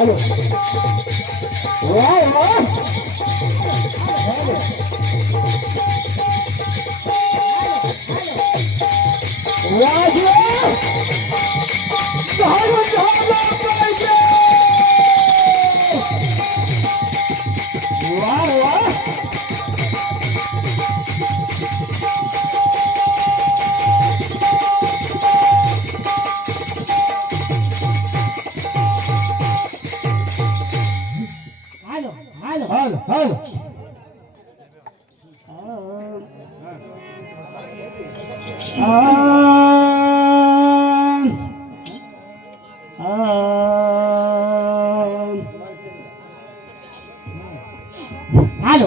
Hello वाह वाह हाल हाल हॅलो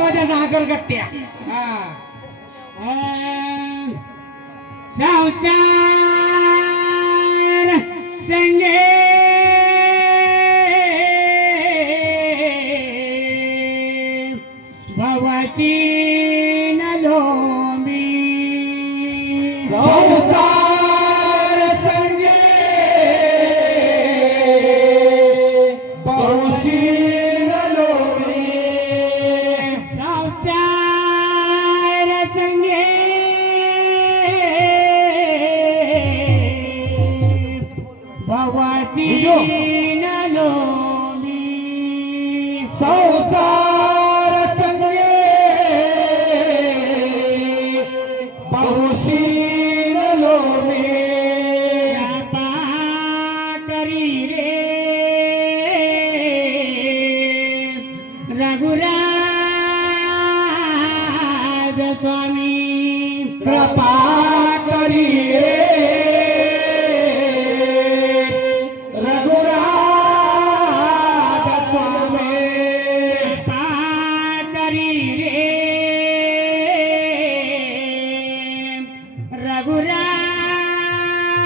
माझ्या जागर गट्ट्या संसार संगे भवती नलो मी संसार संगे बहुशी नलोनी संसार संगे भवती नलो मी संसार संगे बहुशी नलोनी कृपा करी रे रघुराज स्वामी कृपा करी रे रघुराज स्वामी कृपा करी रे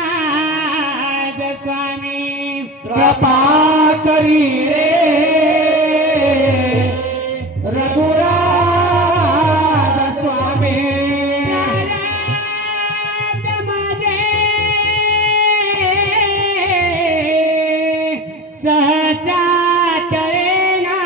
रघुराज स्वामी कृपा करी रे रघुराज स्वामी सहसा तरेना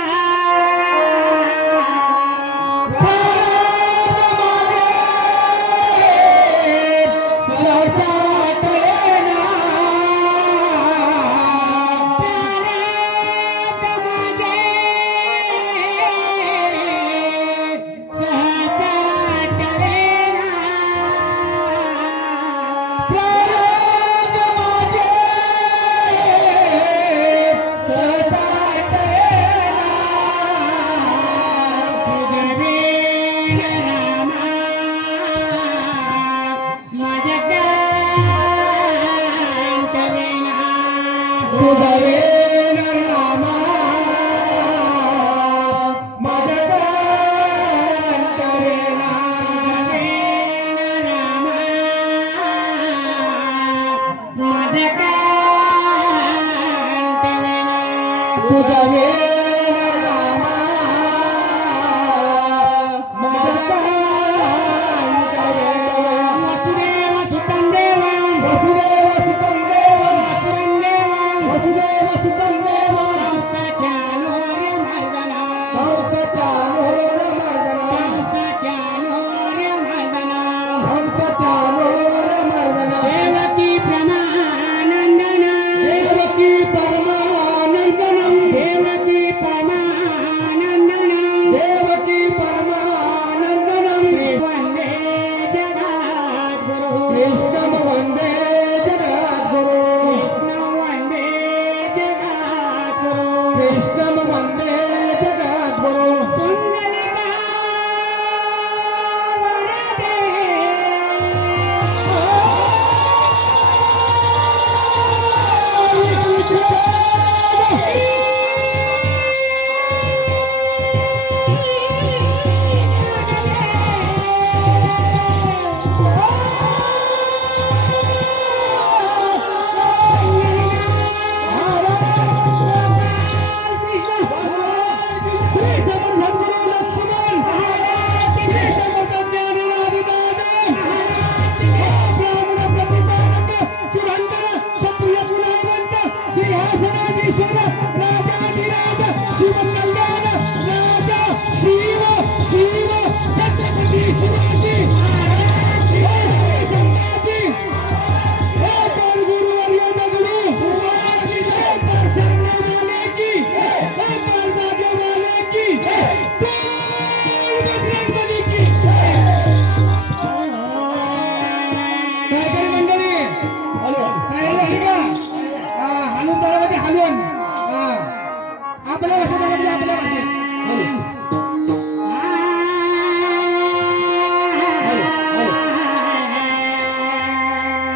आपल्या भाषेत आलं म्हणजे आपल्या भाषेत.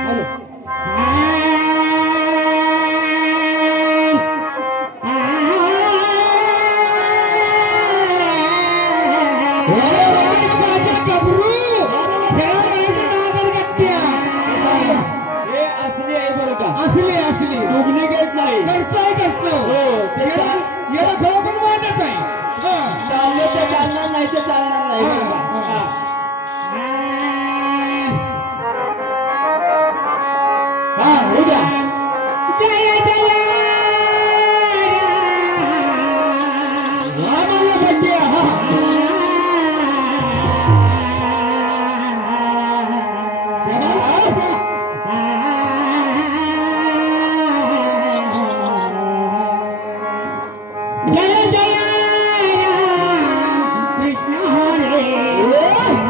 हॅलो. अरे वा, साजा गबरू. खेळा राजा नागरगट्ट्या. हे असली आहे बरं का, असली डुप्लिकेट नाही. करतो हो, ते याला खरं पण वाटत आहे. चाललं ते चालणार नाही ते चालणार नाही बरं का. हा. हा, होऊ द्या. जय जय हा, मला पाहिजे. हा. जय जय राम कृष्ण हरे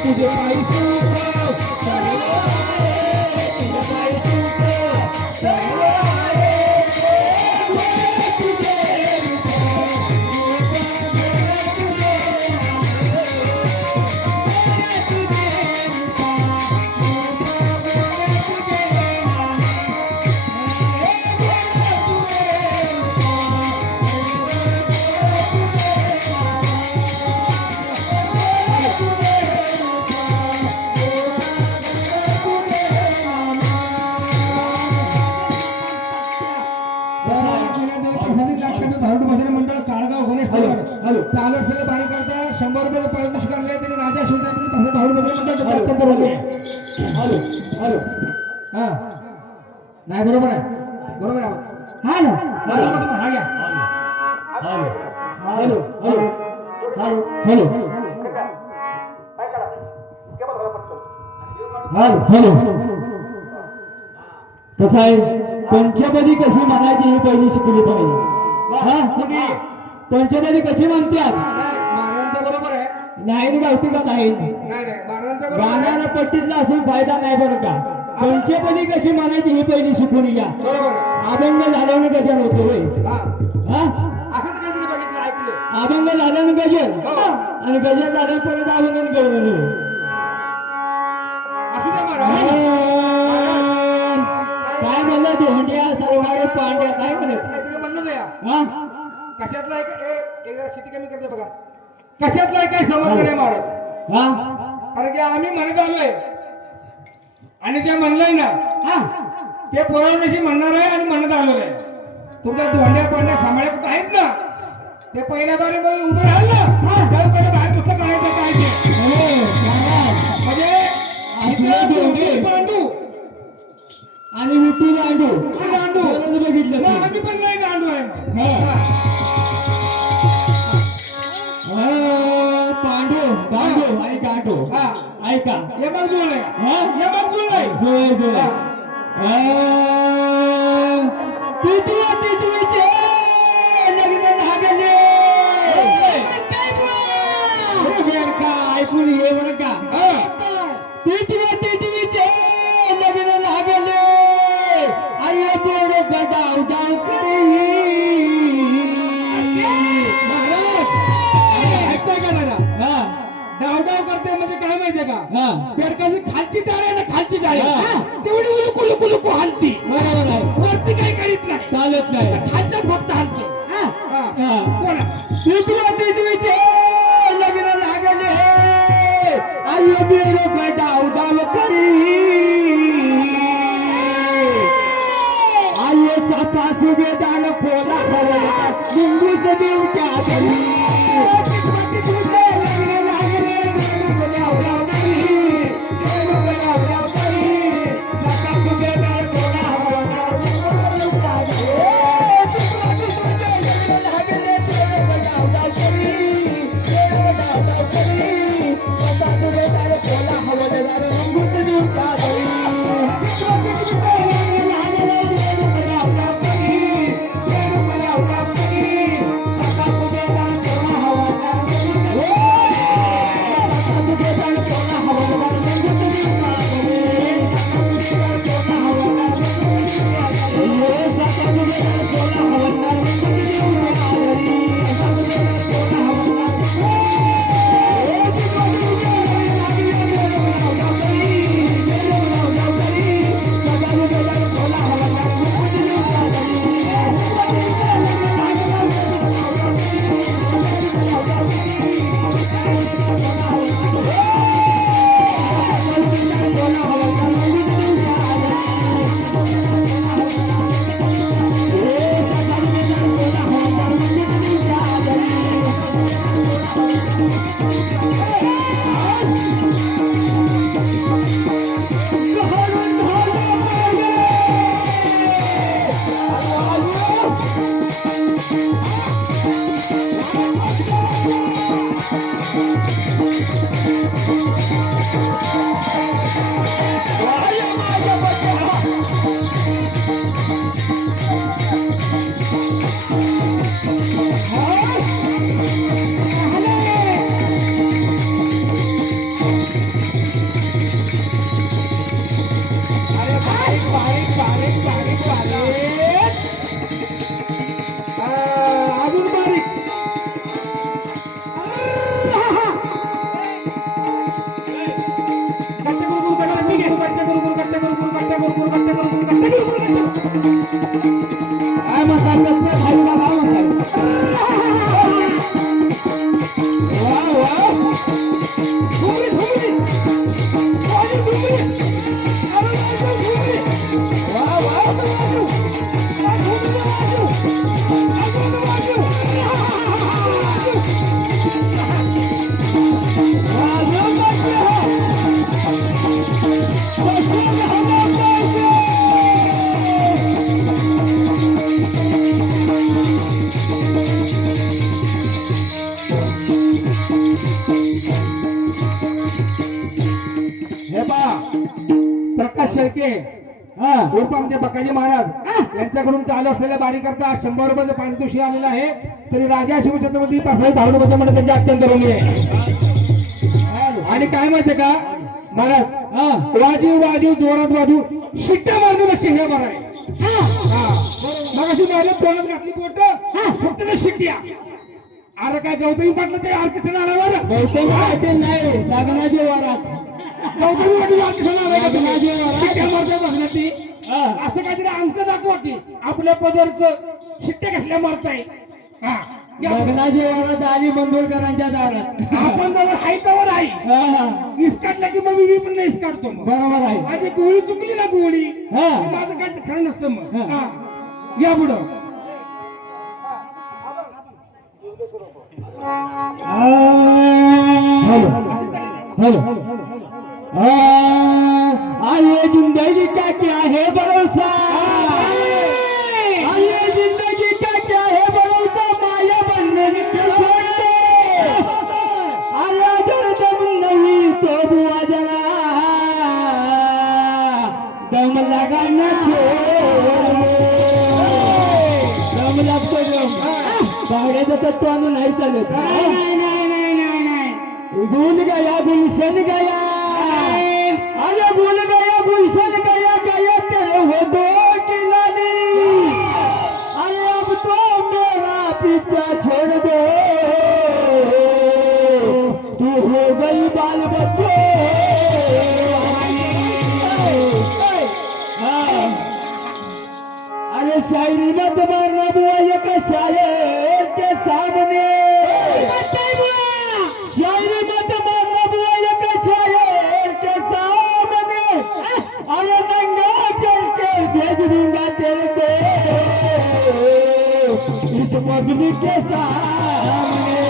तुझे पायी सुख सर्व आहे, तुझे पायी सुख सर्व आहे. हॅलो चालत फिरत पाणी करता 100 रुपये पारितोषिक आणले तरी राजा शिवरायांनी भाऊ बघून हॅलो हॅलो हा नाही बरोबर आहे बरोबर आहे हा ना बरोबर तुम्ही हा घ्या hello hello hello hello hello कसं आहे पंचपदी कशी म्हणायची ही पहिली शिकली पाहिजे हा तुम्ही पंचपदी कशी म्हणतात महाराजांचं बरोबर आहे नाही गावती का नाही नाही महाराजांचं बरोबर आहे गाण्याला पट्टीतला असून फायदा नाही बरं का पंचपदी कशी म्हणायची ही पहिली शिकून या बरोबर आहे अभंग झाल्याने गजर होतो होय हा हा असंच काहीतरी बघितलं ऐकलं अभंग झाल्याने गजर आणि गजर झाल्याने परत अभंग गजर असू द्या महाराज काय म्हणलं धोंड्या सरवाडे पांड्या काय म्हणत काहीतरी म्हणलं नाही हा कशातला आहे का एक जरा शेती कमी करते बघा कशातला आहे काय समजलं नाही महाराज हा कारण की आम्ही म्हणत आलोय आणि ते म्हणलंय ना हा ते पोरांशी म्हणणार आहे आणि म्हणत आलेलं आहे तुमच्या धोंड्या पांड्या सांभाळ्या कुठं आहेत ना ते पहिल्या बारी मध्ये उभे राहिले ना त्यावेळी पहिले बाहेर पुस्तक काढायचं काय ते म्हणजे इथं धोंडी पांडू आणि विठ्ठल गांडू गांडू बघितलं मग आम्ही पण नाही गांडू आहे पांडू गांडू आणि गांडू हा ऐका हे मग जुळ नाही हा हे मग जुळ नाही जुळे जुळे तिथवीचे लग्न लागले का ऐकून ये बरं का तिथवीचे लग्न लागले आई बोर गडाव डाव करी ऐकताय का दादा हा डावडाव करते म्हणजे काय माहितीये का हा पेडकाची खालची टाळ आहे ना खालची टाळ आहे. हा. तेवढी उलुकू लुकू लुकू हलती बरोबर आहे वरती काही करीत नाही चालत नाही खालच्या फक्त हलतो हा. बोला तिथवीचे लग्न लागले आई बोर गडाव डाव करी आई सासा सुभेदार पोला हवा मुंगूच देव त्या सुभेदार शेळके हा उर्फ आमचे बकाजी महाराज यांच्याकडून चालू असलेल्या बारी करता 100 रुपयाचं पारितोषिक आलेलं आहे. तरी राजा शिवछत्रपती पासष्ट धावड बद्दल म्हणत त्यांचे अत्यंत ऋणी आहे. आणि काय माहितीये का महाराज, हा वाजीव जोरात वाजू शिट्ट्या मारण्यापेक्षा हे बरं आहे. मग अशी माझ्या तोंडात घातली बोट फक्त ते शिट्ट्या. अरे काय गौतमी पाटलं ते ऑर्केस्ट्रा आल्यावर गौतम पाटील नाही लग्नाची वरात गौतमी पाटील ऑर्केस्ट्रा आलाय का तुम्ही? लग्नाची वरात शिट्ट्या मारतात बसण्याची हा. असं काहीतरी अंक दाखवा की आपल्या पदरचं शिट्ट्या कसल्या मारताय. हा या बघा. लग्नाची वरात आली मंडोळकरांच्या दारात आपण जवळ हायतावर आहे हा हा इसकाटला की मग मी पण नाही इसकाटतो मग. बरोबर आहे माझी गोळी चुकली ना गोळी हा. माझं काय खरं नसतं मग. हा. हा. या पुढं हेलो हेलो आइए जिंदगी का क्या है भरोसा, आइए जिंदगी का क्या है भरोसा, माया बनने के छोड़ते, अरे अगर दम नहीं तो बुआ जरा दम लगाना छोड़, दम लागतो भाड्याचं तत्व नाही चालत. भूल गया गुलशन गया, अरे भूल गया गुलशन गया, गया तेरे वो दो की नानी, अरे अब तो मेरा पीछा छोड़ दो, तू हो गई बाल बच्चों. अरे शायरी मत मारना बुआ ये का शायर के सामने, शायरी मत मारना बुआ ये का शायर के सामने, अरे नंगा करके भेज दूंगा तेरे को इस पगली के सामने.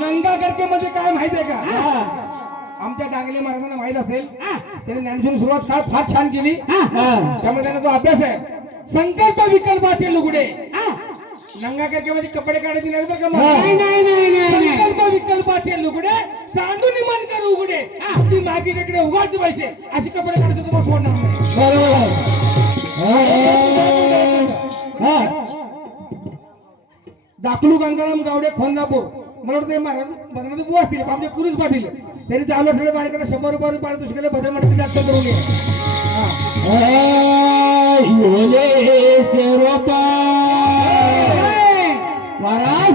नंगा करके म्हणजे काय माहितीये का? हा. आमच्या डांगले महाराजांना माहित असेल त्याने ज्ञानेश्वरी सुरुवात फार छान केली. हा. त्यामुळे त्यांना जो अभ्यास आहे संकल्प विकल्पाचे लुगडे. नंगा करके म्हणजे कपडे काढायचे नाही बरं का मग. संकल्प विकल्पाचे लुगडे सांडून मन कर उघडे, ती मागे तिकडे उगाच पैसे अशी कपडे काढायचे तुम्हाला सोडणार नाही. बरोबर आहे. हा. दाखलू गंगाराम गावडे खोंदापूर मला वाटतं महाराज भजनाचे बुवा असतील आमचे पुरुष पाटील त्यांनी चालू असलेल्या बालिकांना 100 रुपये पारितोषिक भजन मंडळी जास्त करून घे. योले से रोपा महाराज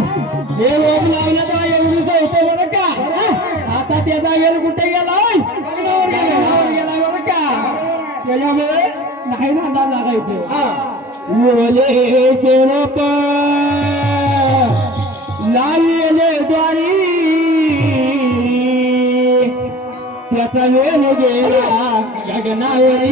हे रोप लावलं तर एवढीच होतं बरं का. आता त्याचा वेळ कुठे गेलाय, लग्नावर गेलाय बरं का. त्याच्यामुळे नाही नांदा लागायचं. योले से रोपा लायले द्वारी, त्याचा वेळ गेला गगनावरी.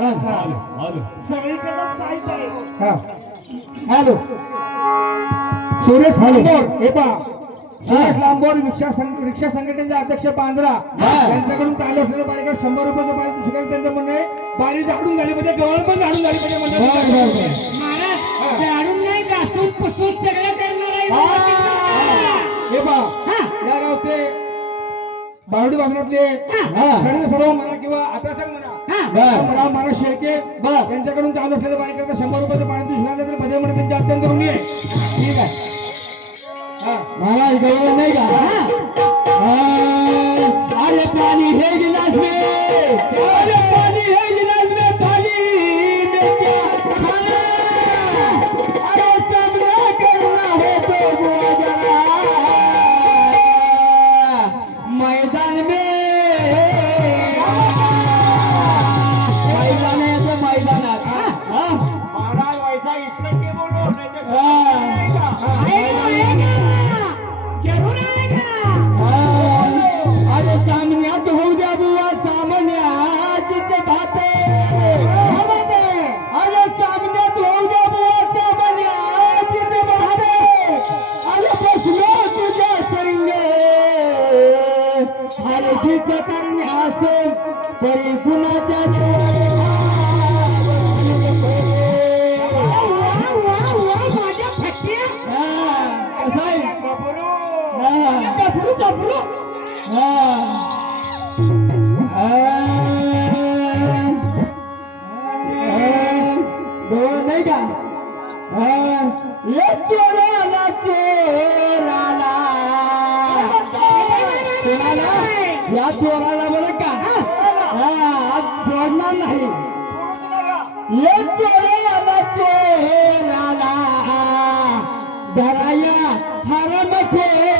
महाराज सगळीकडे माहित आहे. हा हॅलो सुरेश लांबोर हे पहा सुरेश लांबोर रिक्षा संघटनेचे अध्यक्ष बांद्रा यांच्याकडून चालू असलेल्या बारीकडे 100 रुपयाचं पाणी शिकायचं त्यांचं म्हणणं आहे. बारी झाडून झाली पाहिजे गवळ पण झाडून झाली पाहिजे म्हणणं. महाराज झाडून नाही घासून पुसून सगळं करणार आहे. हे पहा या गावचे बावडी वाजनातले सर्व म्हणा किंवा अभ्यासक म्हणा मला शेळके यांच्याकडून चालू असलेल्या बारीकडे 100 रुपयाचं पाणी शिकायचं तर मध्ये मध्ये त्यांचे अत्यंत करून ये. ठीक आहे. महाराज गवळ नाही का अरे पाणी हे गिलास में अरे पाणी हे गिलास में पानी में क्या खाना अरे सामना करना हो तो वो जरा मैदान में मैदानात महाराज वैसा इसमें के बोलो नहीं तो जरूर आएगा. अरे सामन्यात होऊ द्या बुवा सामन्यात भाते अरे सामन्यात होऊ द्या बुवा सामन्यात भाते अरे बसलो तुझ्या संगे अरे जिद्द करण्यास तरी कुणाच्या माझ्या फटक्या नाही का चोराला चोराला या चोराला बरं का सोडणार नाही या चोराला चोराला धराया हरम खेळा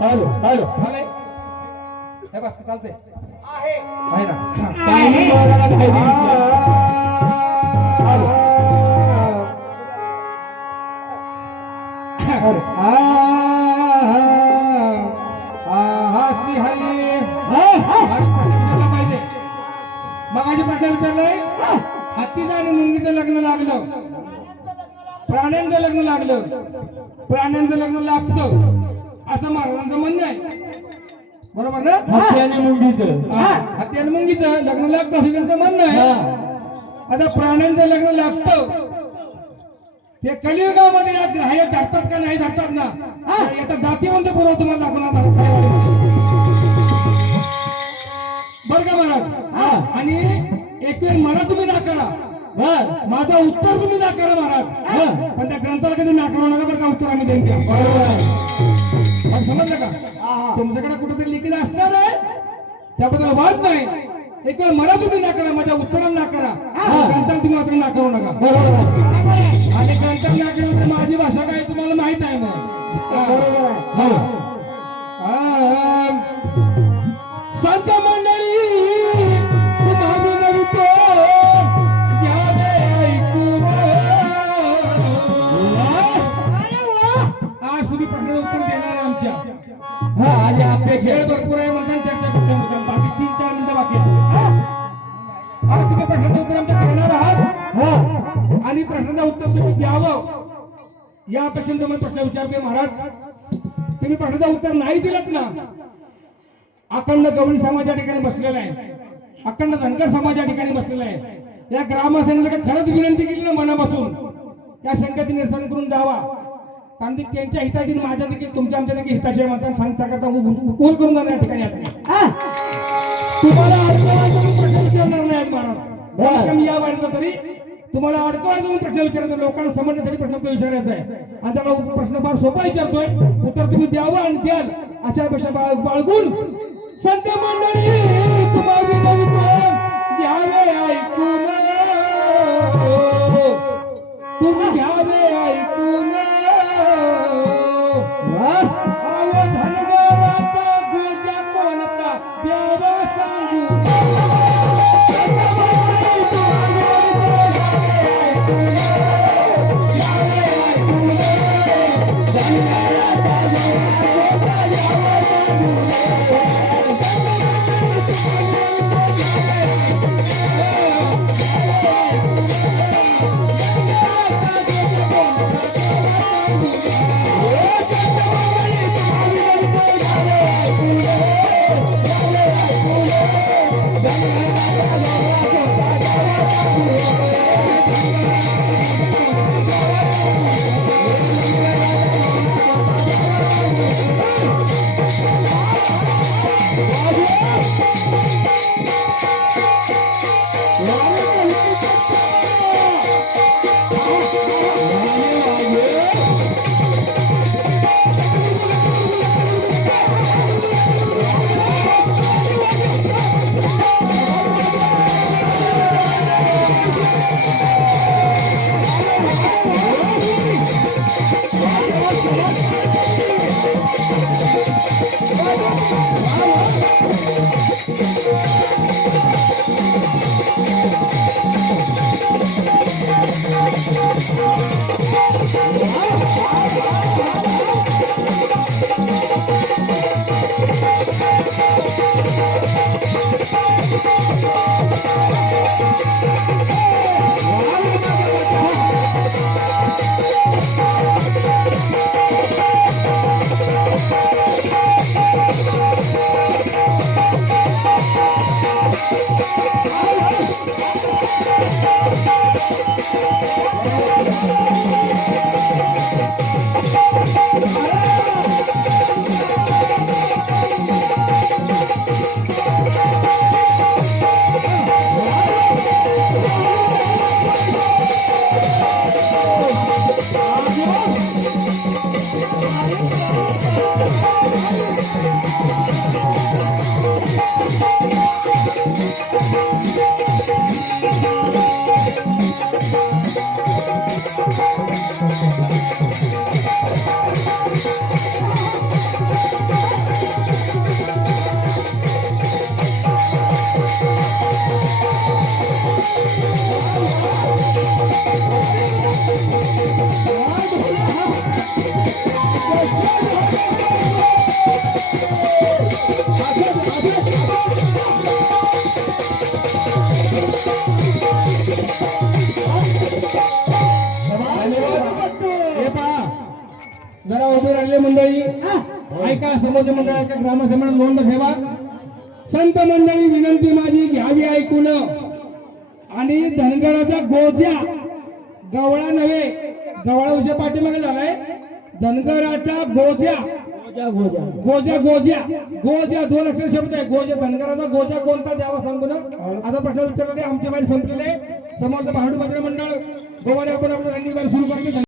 हॅलो झालंय हे बस चालतंय आहे ना टायमिंग बघायला पाहिजे प्राण्यांचं लग्न लागलं, प्राण्यांचं लग्न लागलं, प्राण्यांचं लग्न लागतं असं महाराजांचं म्हणणं आहे. बरोबर ना? हत्ती आणि मुंगीचं. हत्ती आणि मुंगीचं लग्न लागतं असं त्यांचं म्हणणं आहे. आता प्राण्यांचं लग्न लागतं ते कलियुगामध्ये या ग्राह्य धरतात का नाही धरतात ना, आता जातीवंत पुरावा तुम्हाला दाखवणार बर का महाराज. आणि एक वेळ मला तुम्ही नाकारा, माझं उत्तर तुम्ही नाकारा महाराज, पण त्या ग्रंथाला कधी नाकारू नका बरं का उत्तर आम्ही त्यांच्या. बरोबर समजलं का? तुमच्याकडे कुठेतरी लिखित असणार आहे त्याबद्दल वाद नाही. एक वेळ मला तुम्ही नाकारा, माझ्या उत्तराला नाकारा, ग्रंथाला तुम्ही मात्र नाकारू नका. आणि ग्रंथाला नाकारल्यानंतर माझी भाषा काय तुम्हाला माहित आहे मग. संत मंडळी तुम्हा विनवितो घ्यावे ऐकून. आज तुम्ही प्रश्नाचं उत्तर देणार आहे आमच्या. आणि अपेक्षा वेळ भरपूर आहे म्हणतात चर्चा करतो मुद्दाम. बाकी 3-4 मिनिटं बाकी आहेत. आज तुम्ही प्रश्नाचं उत्तर आमच्या देणार आहात आणि प्रश्नाचं उत्तर तुम्ही द्यावं या अपेक्षेने तुम्हाला प्रश्न विचारते महाराज. तुम्ही प्रश्नाचं उत्तर नाही दिलं ना, अखंड गवळी समाज या ठिकाणी बसलेला आहे, अखंड धनगर समाज या ठिकाणी बसलेला आहे. या ग्रामस्थांनी खरंच विनंती केली ना मनापासून या शंकेचे निरसन करून जावा, कारण ती त्यांच्या हिताची माझ्या देखील तुमच्या आमच्या देखील हिताची म्हणतात सांगता करता उकोल करून जाणार या ठिकाणी. तुम्हाला अडकवायचं प्रश्न विचारणार नाही महाराज. या वाढता तरी तुम्हाला अडकवायचं प्रश्न विचारायचा, लोकांना समजण्यासाठी प्रश्न विचारायचा आहे. आणि त्यामुळे प्रश्न फार सोपा विचारतोय, उत्तर तुम्ही द्यावं आणि द्याल अशा अपेक्षा बाळगून संत मंडळी तुम्हा विनवितो घ्यावे ऐकून. तुम्ही घ्यावे ऐकून. अहो धनगराचा गोजा कोणता द्यावा सांगू. जरा उभे राहिले मंडळी ऐका समोरच्या मंडळाच्या ग्रामसभेला नोंद ठेवा संत मंडळी विनंती माझी घ्यावी ऐकून आणि धनगराचा गोज्या गवळा नव्हे गवळा विषय पाठीमागे झालाय धनगराचा गोज्या गोज्या 2 अक्षर शब्द आहे गोज्या धनगराचा गोज्या कोणता द्यावा सांगू ना आता प्रश्न विचारला आमच्या बाहेर संपलेले समोरचं पहाडू मंडळ गोवारे आपण आपलं रनिंग सुरू करतो